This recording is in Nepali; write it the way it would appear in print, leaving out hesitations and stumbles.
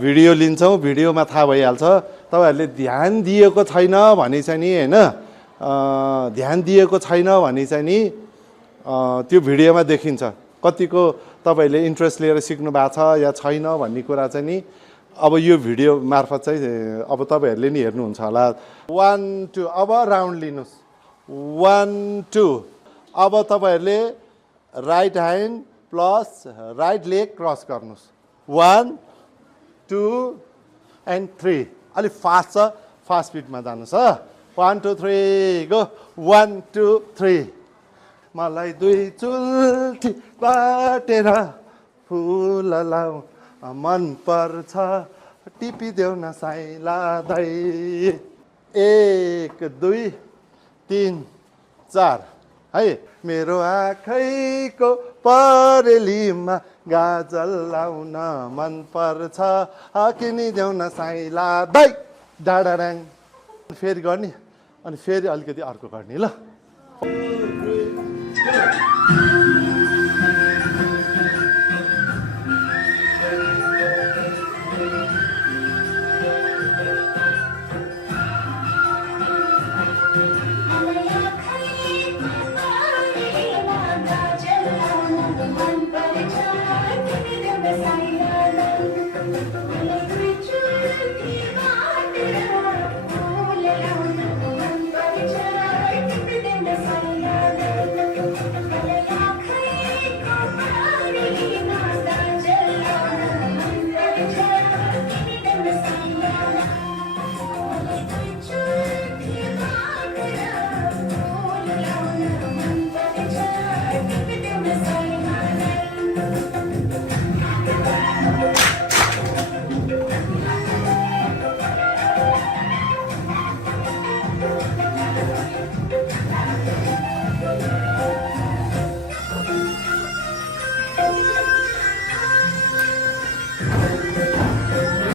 भिडियो लिन्छौँ भिडियोमा थाहा भइहाल्छ तपाईहरुले ध्यान दिएको छैन भने चाहिँ नि हैन ध्यान दिएको छैन भने चाहिँ नि त्यो भिडियोमा देखिन्छ कतिको तपाईहरुले इन्ट्रेस्ट लिएर सिक्नु भएको छ या छैन भन्ने कुरा चाहिँ नि अब यो भिडियो मार्फत चाहिँ अब तपाईहरुले नि हेर्नुहुन्छ होला 1 2 अब राउन्ड लिनुस् 1 2 अब तपाईहरुले right hand plus right leg cross गर्नुस् 1 2 and 3 अलि फास्ट छ फास्ट स्पिडमा जानुस् ह 1 2 3 गो 1 2 3 मलाई दुई चुल्ठी बाटेर फुल लाउ मन पर्छ टिपिदेऊ न साइला दाइ 1 2 3 4 है मेरो आँखैको परेलीमा गाजल लाउन मन पर्छ किनिदेऊ न साइला दाइ डाडाडाङ फेरि गर्ने अनि फेरि अलिकति अर्को गर्ने ल